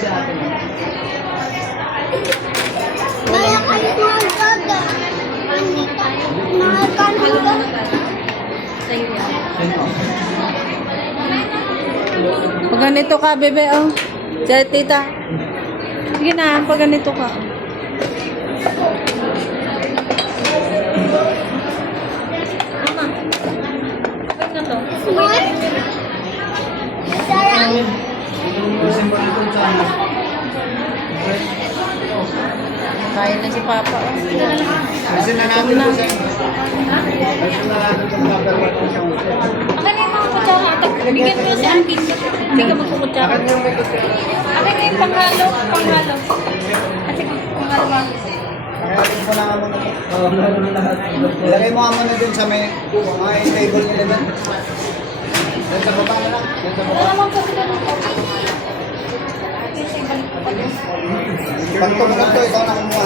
si ate mo. Kaya kayo magkada. Nakakanta. Pag ganito ka, bebe, oh. Sige, tita. Sige na, pag ganito ka. Smart. Sarang. December ito sa ano. Kain na si Papa, oh. Kasi na natin ito sa kasi na natin itong number 1 sa hotel. Akin na yung mga kutsara. Bigyan mo si Akin. Hindi ka magkukutsara. Bakit yung may kutsara? Akin na yung panghalo. Panghalo. Kasi panghalo ba? Kaya ko na nga muna ito. Oo, lalo na lahat. Ilagay mo nga muna dun sa may mga table nila dun. Dun sa baba na lang. Dun sa Wala baba. naman po sila ng Pagtong lang to, ikaw na kumuha